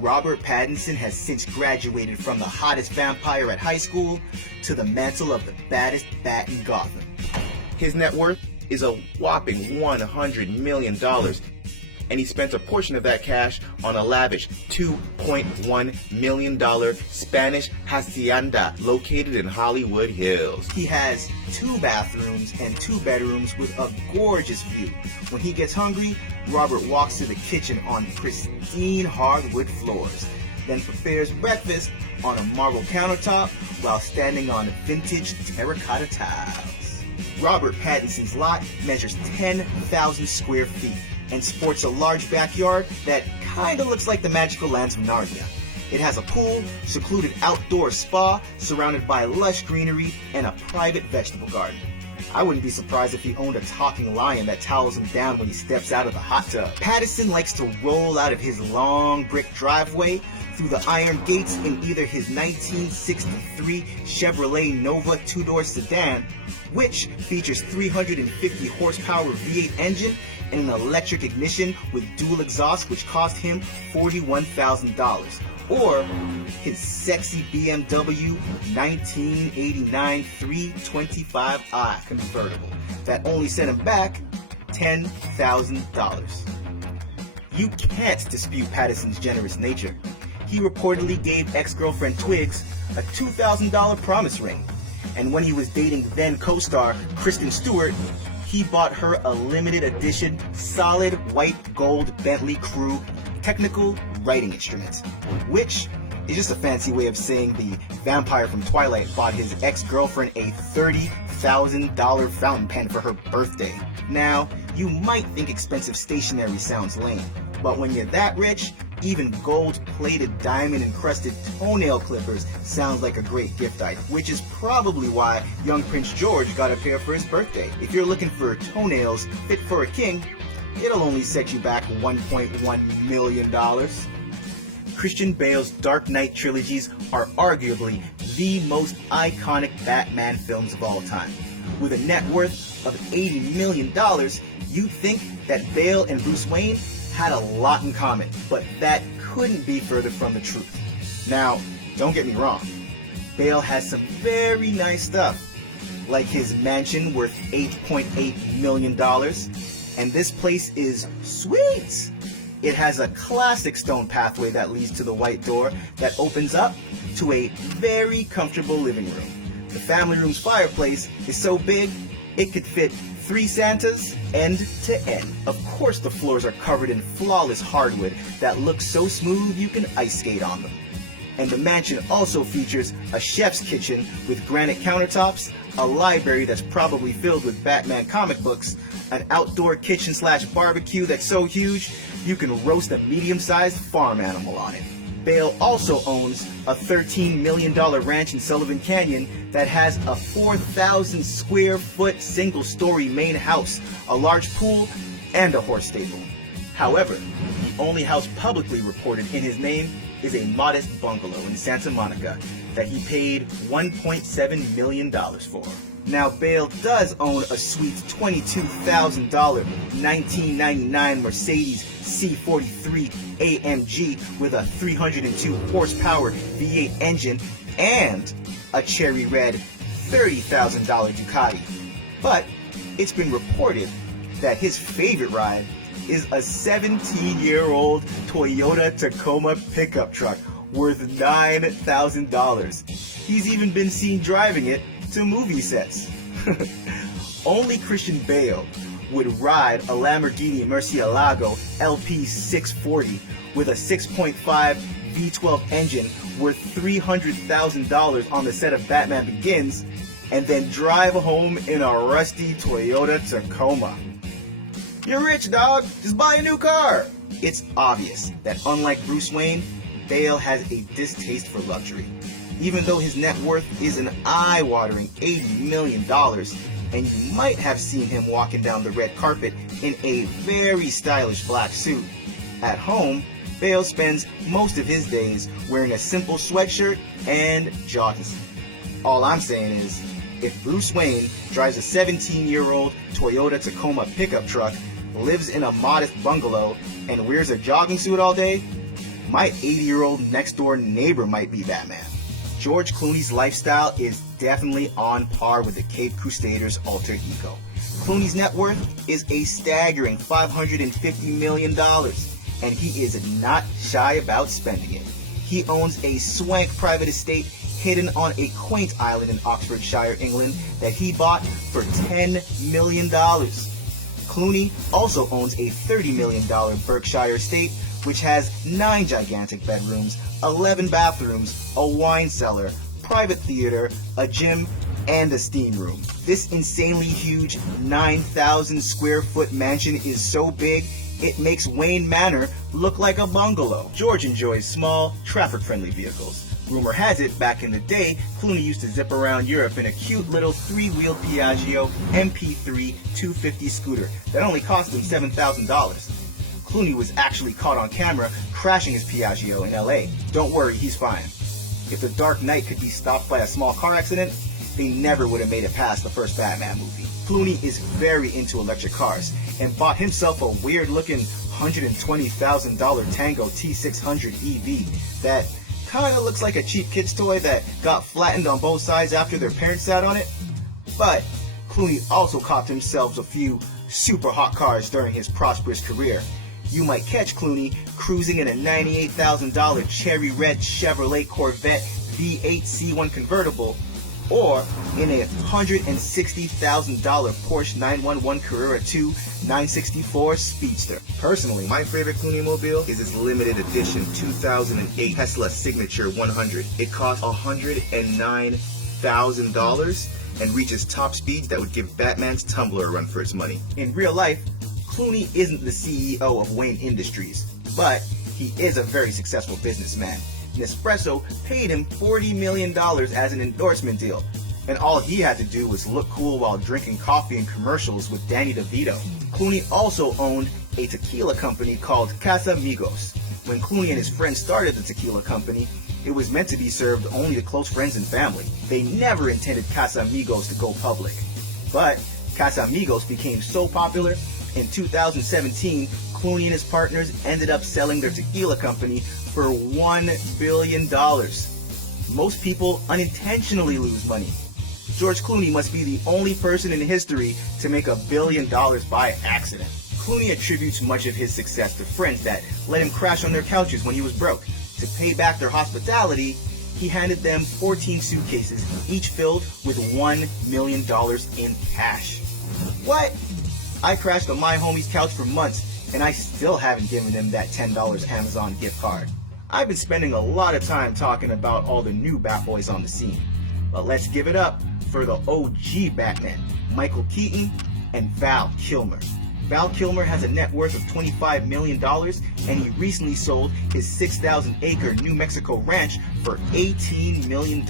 Robert Pattinson has since graduated from the hottest vampire at high school to the mantle of the baddest bat in Gotham. His net worth is a whopping $100 million, and he spent a portion of that cash on a lavish $2.1 million Spanish hacienda located in Hollywood Hills. He has 2 bathrooms and 2 bedrooms with a gorgeous view. When he gets hungry, Robert walks to the kitchen on pristine hardwood floors, then prepares breakfast on a marble countertop while standing on vintage terracotta tiles. Robert Pattinson's lot measures 10,000 square feet and sports a large backyard that kinda looks like the magical lands of Narnia. It has a pool, secluded outdoor spa, surrounded by lush greenery, and a private vegetable garden. I wouldn't be surprised if he owned a talking lion that towels him down when he steps out of the hot tub. Pattinson likes to roll out of his long brick driveway through the iron gates in either his 1963 Chevrolet Nova 2-door sedan, which features 350 horsepower V8 engine and an electric ignition with dual exhaust, which cost him $41,000, or his sexy BMW 1989 325i convertible that only set him back $10,000. You can't dispute Pattinson's generous nature. He reportedly gave ex-girlfriend Twigs a $2,000 promise ring, and when he was dating then co-star Kristen Stewart, he bought her a limited edition solid white gold Bentley Crew technical writing instrument, which is just a fancy way of saying the vampire from Twilight bought his ex-girlfriend a $30,000 fountain pen for her birthday. Now, you might think expensive stationery sounds lame, but when you're that rich, even gold-plated, diamond-encrusted toenail clippers sounds like a great gift item, which is probably why young Prince George got a pair for his birthday. If you're looking for toenails fit for a king, it'll only set you back $1.1 million. Christian Bale's Dark Knight trilogies are arguably the most iconic Batman films of all time. With a net worth of $80 million, you'd think that Bale and Bruce Wayne had a lot in common, but that couldn't be further from the truth. Now, don't get me wrong, Bale has some very nice stuff, like his mansion worth $8.8 million, and this place is sweet. It has a classic stone pathway that leads to the white door that opens up to a very comfortable living room. The family room's fireplace is so big, it could fit 3 Santas end to end. Of course the floors are covered in flawless hardwood that looks so smooth you can ice skate on them. And the mansion also features a chef's kitchen with granite countertops, a library that's probably filled with Batman comic books, an outdoor kitchen / barbecue that's so huge you can roast a medium-sized farm animal on it. Bale also owns a $13 million ranch in Sullivan Canyon that has a 4,000 square foot single-story main house, a large pool, and a horse stable. However, the only house publicly reported in his name is a modest bungalow in Santa Monica that he paid $1.7 million for. Now, Bale does own a sweet $22,000 1999 Mercedes C43 AMG with a 302 horsepower V8 engine and a cherry red $30,000 Ducati. But it's been reported that his favorite ride is a 17-year-old Toyota Tacoma pickup truck worth $9,000. He's even been seen driving it to movie sets. Only Christian Bale would ride a Lamborghini Murcielago LP640 with a 6.5 V12 engine worth $300,000 on the set of Batman Begins, and then drive home in a rusty Toyota Tacoma. You're rich, dog. Just buy a new car. It's obvious that unlike Bruce Wayne, Bale has a distaste for luxury. Even though his net worth is an eye-watering $80 million, and you might have seen him walking down the red carpet in a very stylish black suit, at home, Bale spends most of his days wearing a simple sweatshirt and jogging. All I'm saying is, if Bruce Wayne drives a 17-year-old Toyota Tacoma pickup truck, lives in a modest bungalow, and wears a jogging suit all day, My 80-year-old next-door neighbor might be Batman. George Clooney's lifestyle is definitely on par with the Cape Crusaders' alter ego. Clooney's net worth is a staggering $550 million, and he is not shy about spending it. He owns a swank private estate hidden on a quaint island in Oxfordshire, England, that he bought for $10 million. Clooney also owns a $30 million Berkshire estate, which has 9 gigantic bedrooms, 11 bathrooms, a wine cellar, private theater, a gym, and a steam room. This insanely huge 9,000 square foot mansion is so big, it makes Wayne Manor look like a bungalow. George enjoys small, traffic-friendly vehicles. Rumor has it, back in the day, Clooney used to zip around Europe in a cute little 3-wheeled Piaggio MP3 250 scooter that only cost him $7,000. Clooney was actually caught on camera crashing his Piaggio in LA. Don't worry, he's fine. If The Dark Knight could be stopped by a small car accident, they never would have made it past the first Batman movie. Clooney is very into electric cars and bought himself a weird-looking $120,000 Tango T600 EV that kinda looks like a cheap kid's toy that got flattened on both sides after their parents sat on it. But Clooney also copped himself a few super hot cars during his prosperous career. You might catch Clooney cruising in a $98,000 cherry red Chevrolet Corvette V8 C1 convertible, or in a $160,000 Porsche 911 Carrera 2 964 Speedster. Personally, my favorite Clooney mobile is his limited edition 2008 Tesla Signature 100. It costs $109,000 and reaches top speeds that would give Batman's Tumbler a run for its money. In real life, Clooney isn't the CEO of Wayne Industries, but he is a very successful businessman. Nespresso paid him $40 million as an endorsement deal, and all he had to do was look cool while drinking coffee in commercials with Danny DeVito. Clooney also owned a tequila company called Casamigos. When Clooney and his friends started the tequila company, it was meant to be served only to close friends and family. They never intended Casamigos to go public. But Casamigos became so popular, in 2017, Clooney and his partners ended up selling their tequila company for $1 billion. Most people unintentionally lose money. George Clooney must be the only person in history to make $1 billion by accident. Clooney attributes much of his success to friends that let him crash on their couches when he was broke. To pay back their hospitality, he handed them 14 suitcases, each filled with $1 million in cash. What? I crashed on my homie's couch for months, and I still haven't given him that $10 Amazon gift card. I've been spending a lot of time talking about all the new Bat Boys on the scene, but let's give it up for the OG Batman, Michael Keaton and Val Kilmer. Val Kilmer has a net worth of $25 million, and he recently sold his 6,000-acre New Mexico ranch for $18 million.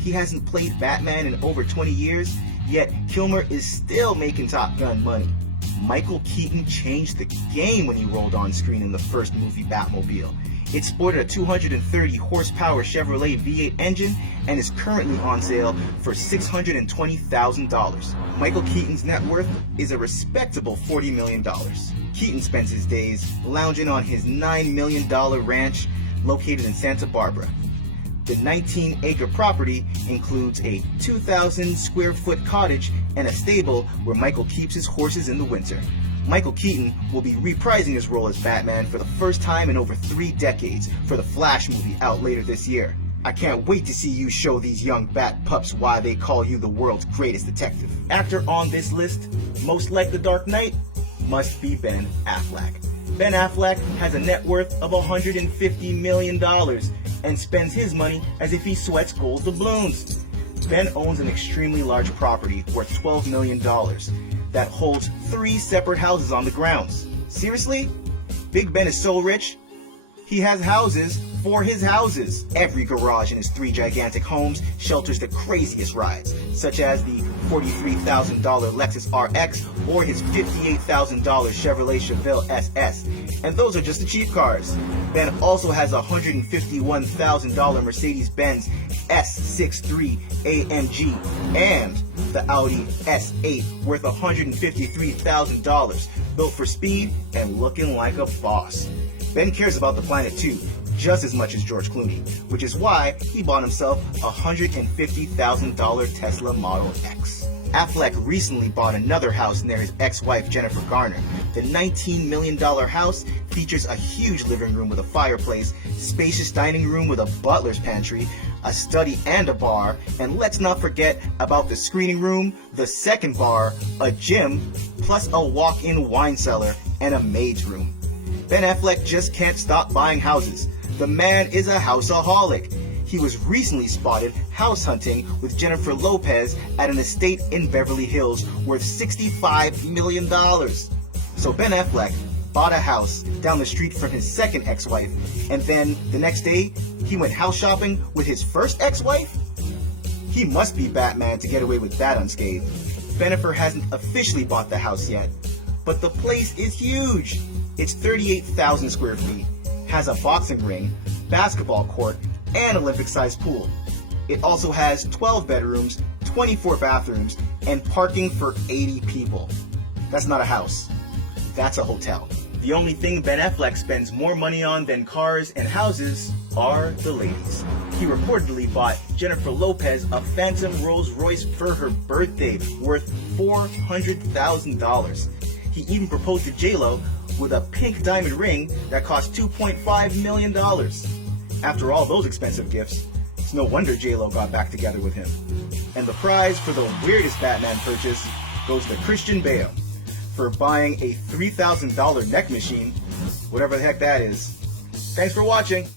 He hasn't played Batman in over 20 years, yet Kilmer is still making Top Gun money. Michael Keaton changed the game when he rolled on screen in the first movie Batmobile. It sported a 230 horsepower Chevrolet V8 engine and is currently on sale for $620,000. Michael Keaton's net worth is a respectable $40 million. Keaton spends his days lounging on his $9 million ranch located in Santa Barbara. The 19-acre property includes a 2,000 square foot cottage and a stable where Michael keeps his horses in the winter. Michael Keaton will be reprising his role as Batman for the first time in over 3 decades for the Flash movie out later this year. I can't wait to see you show these young bat pups why they call you the world's greatest detective. Actor on this list, most like The Dark Knight, must be Ben Affleck. Ben Affleck has a net worth of $150 million and spends his money as if he sweats gold doubloons. Ben owns an extremely large property worth $12 million that holds 3 separate houses on the grounds. Seriously? Big Ben is so rich, he has houses for his houses. Every garage in his 3 gigantic homes shelters the craziest rides, such as the $43,000 Lexus RX or his $58,000 Chevrolet Chevelle SS. And those are just the cheap cars. Ben also has a $151,000 Mercedes-Benz S63 AMG and the Audi S8 worth $153,000, built for speed and looking like a boss. Ben cares about the planet too, just as much as George Clooney, which is why he bought himself a $150,000 Tesla Model X. Affleck recently bought another house near his ex-wife Jennifer Garner. The $19 million house features a huge living room with a fireplace, spacious dining room with a butler's pantry, a study and a bar, and let's not forget about the screening room, the second bar, a gym, plus a walk-in wine cellar and a maid's room. Ben Affleck just can't stop buying houses. The man is a houseaholic. He was recently spotted house hunting with Jennifer Lopez at an estate in Beverly Hills worth $65 million. So Ben Affleck bought a house down the street from his second ex-wife, and then the next day, he went house shopping with his first ex-wife? He must be Batman to get away with that unscathed. Bennifer hasn't officially bought the house yet, but the place is huge. It's 38,000 square feet, has a boxing ring, basketball court, and Olympic-sized pool. It also has 12 bedrooms, 24 bathrooms, and parking for 80 people. That's not a house. That's a hotel. The only thing Ben Affleck spends more money on than cars and houses are the ladies. He reportedly bought Jennifer Lopez a phantom Rolls Royce for her birthday worth $400,000. He even proposed to J-Lo with a pink diamond ring that cost $2.5 million. After all those expensive gifts, it's no wonder J-Lo got back together with him. And the prize for the weirdest Batman purchase goes to Christian Bale for buying a $3,000 neck machine, whatever the heck that is. Thanks for watching.